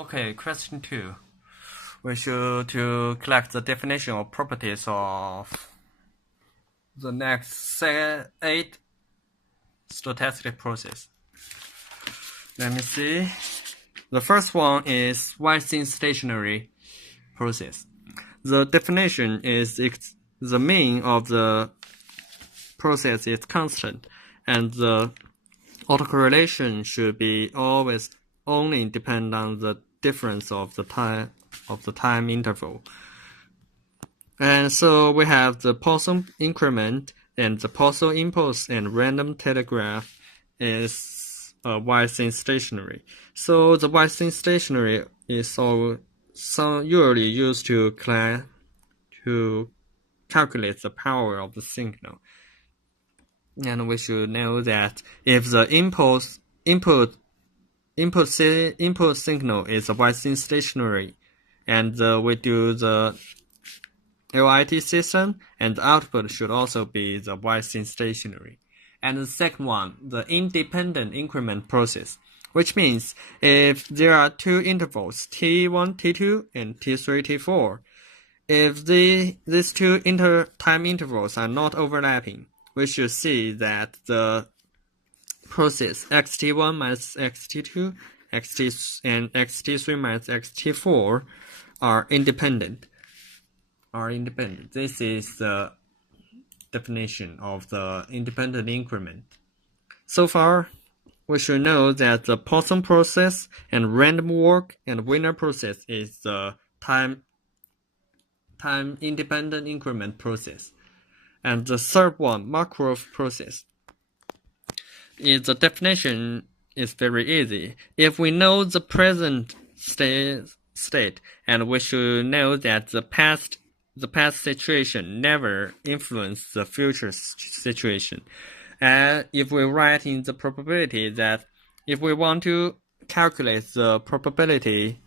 Okay, question 2. We should to collect the definition or properties of the next 8 stochastic process. Let me see. The first one is Weinstein stationary process. The definition is the mean of the process is constant, and the autocorrelation should be always only depend on the difference of the time interval. And so we have the Poisson increment and the Poisson impulse and random telegraph is Weinstein stationary. So the Weinstein stationary is usually used to calculate the power of the signal. And we should know that if the input signal is a Weinstein stationary, and we do the LIT system, and the output should also be the Weinstein stationary. And the second one, the independent increment process, which means if there are two intervals, T1, T2, and T3, T4, if these two time intervals are not overlapping, we should see that the process xt1 minus xt2, and xt3 minus xt4 are independent. This is the definition of the independent increment. So far, we should know that the Poisson process and random walk and Wiener process is the time independent increment process. And the third one, Markov process, the definition is very easy. If we know the present state, and we should know that the past situation never influenced the future situation. And if we write in the probability that if we want to calculate the probability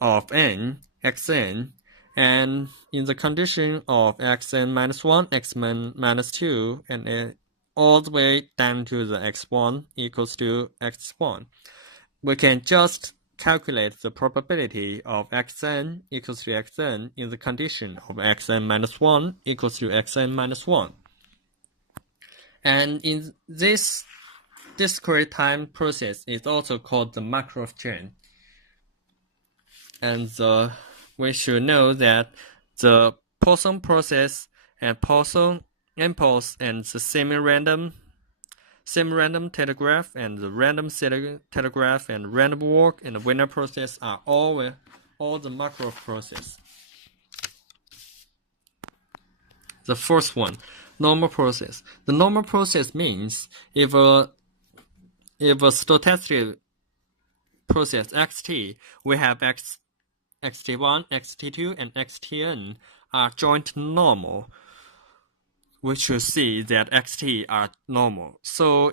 of n, xn, and in the condition of xn minus 1, xn minus 2, and all the way down to the x1 equals to x1, we can just calculate the probability of xn equals to xn in the condition of xn minus 1 equals to xn minus 1. And in this discrete time process is also called the Markov chain. And we should know that the Poisson process and Poisson impulse and the semi-random telegraph and the random telegraph and random walk and the Wiener process are all the Markov process. The first one, normal process. The normal process means if a stochastic process xt, we have xt1, xt2, and xtn are joint normal. We should see that xt are normal. So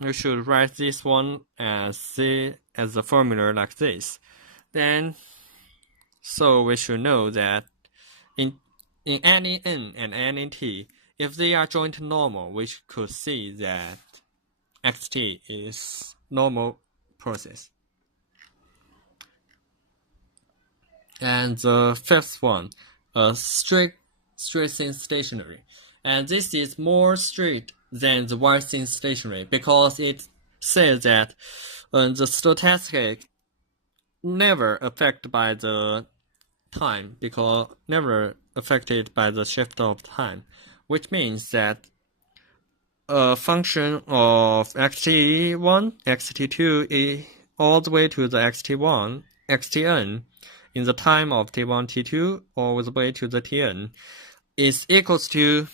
we should write this one as a formula like this. So we should know that in any n and any t, if they are joint normal, we could see that xt is normal process. And the fifth one, straight stationary. And this is more strict than the Weinstein stationary because it says that the stochastic never affected by the time, because never affected by the shift of time, which means that a function of xt1, xt2 all the way to the xt1, xtn in the time of t1, t2 all the way to the tn is equals to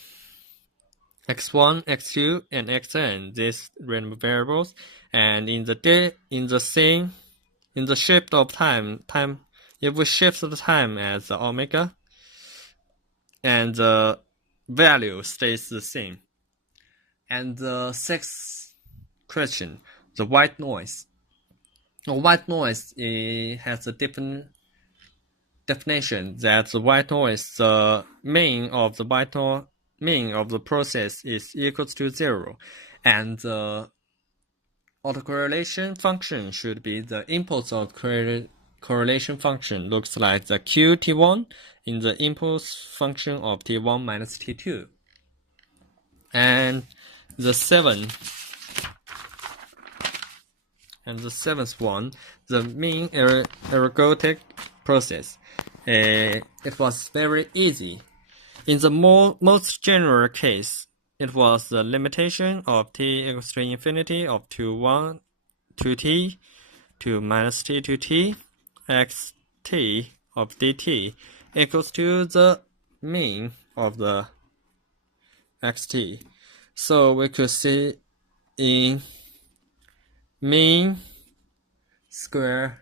x1, x2, and xn, these random variables, and in the shift of time, if we shift the time as omega, and the value stays the same. And the sixth question, the white noise. The white noise has a different definition that the white noise, the mean of the process is equals to 0, and the autocorrelation function should be the impulse autocorrelation correlation function looks like the QT1 in the impulse function of T1 minus T2. And the seventh one, the mean ergodic process. It was very easy. In the most general case, it was the limitation of t equals to infinity of 2 t to minus t to t xt of dt equals to the mean of the xt. So we could see in mean square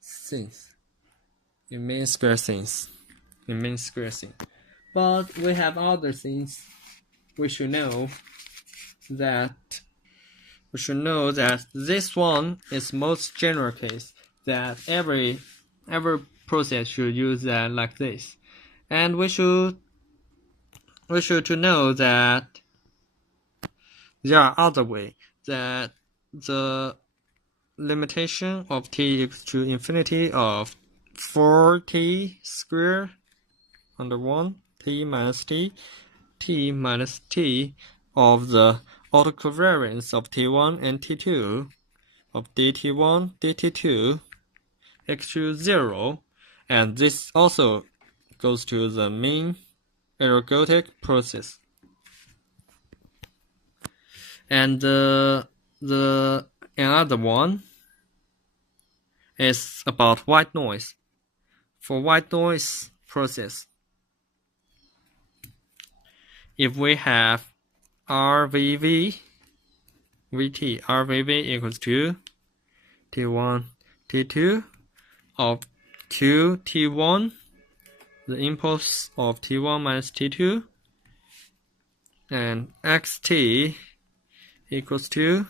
things. But we have other things. We should know that this one is most general case, that every process should use that like this. And we should to know that there are other way, that the limitation of t equals to infinity of 4t squared under 1 t minus t minus t of the autocovariance of t1 and t2 of dt1 dt2 equals to 0, and this also goes to the mean ergodic process. And the another one is about white noise. For white noise process, if we have RVV equals to T1 T2 of QT1, the impulse of T1 minus T2, and XT equals to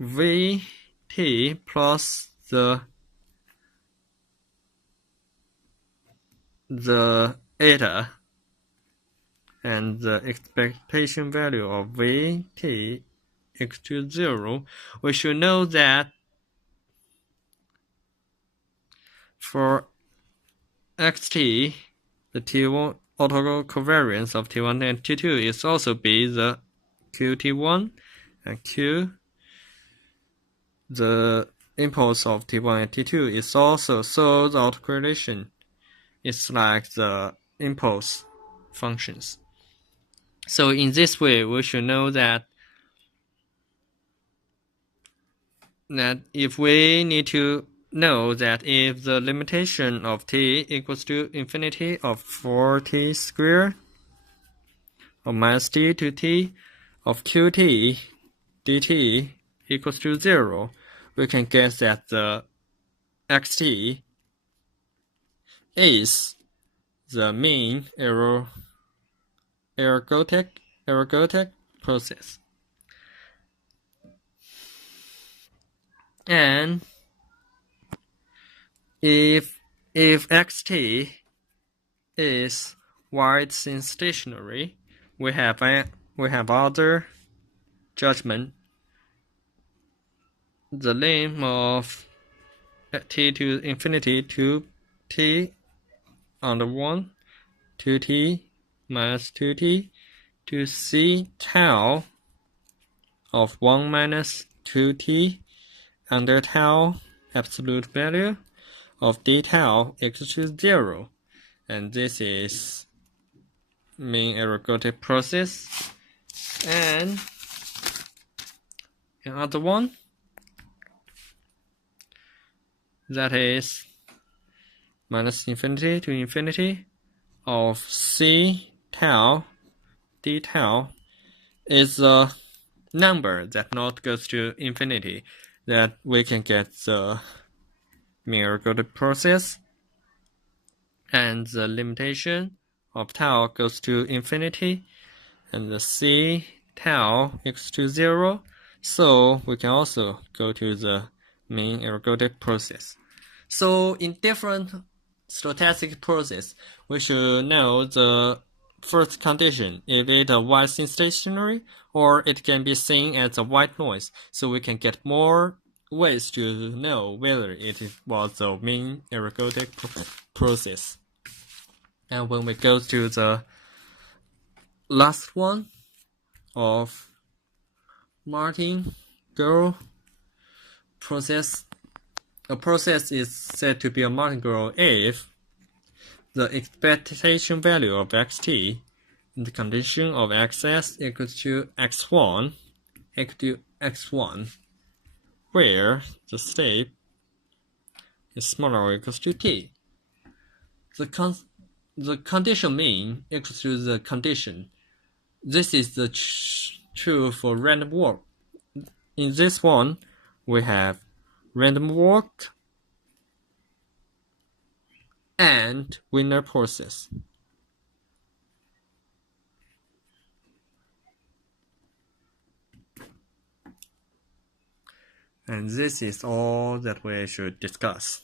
VT plus the eta, and the expectation value of Vt equals to 0, we should know that for xt, the T1 autocovariance of T1 and T2 is also be the Qt1, and Q, the impulse of T1 and T2 is also, so the autocorrelation is like the impulse functions. So in this way, we should know that if we need to know that if the limitation of t equals to infinity of 4t squared of minus t to t of qt dt equals to 0, we can guess that the xt is the mean ergodic process. And if xt is wide since stationary, we have other judgment. The limit of t to infinity to t under 1 2t minus 2t to c tau of 1 minus 2t under tau absolute value of d tau equals to 0, and this is mean ergodic process. And another one, that is minus infinity to infinity of c tau d tau, is a number that not goes to infinity, that we can get the mean ergodic process, and the limitation of tau goes to infinity, and the c tau equals to 0, so we can also go to the mean ergodic process. So in different stochastic process, we should know the first condition, if it a white since stationary, or it can be seen as a white noise, so we can get more ways to know whether it was a mean ergodic process. And when we go to the last one of martingale process, a process is said to be a martingale if the expectation value of xt in the condition of xs equals to x1 equal to x1, where the step is smaller or equals to t. The condition mean equals to the condition. This is the true for random walk. In this one, we have random walk and winner process. And this is all that we should discuss.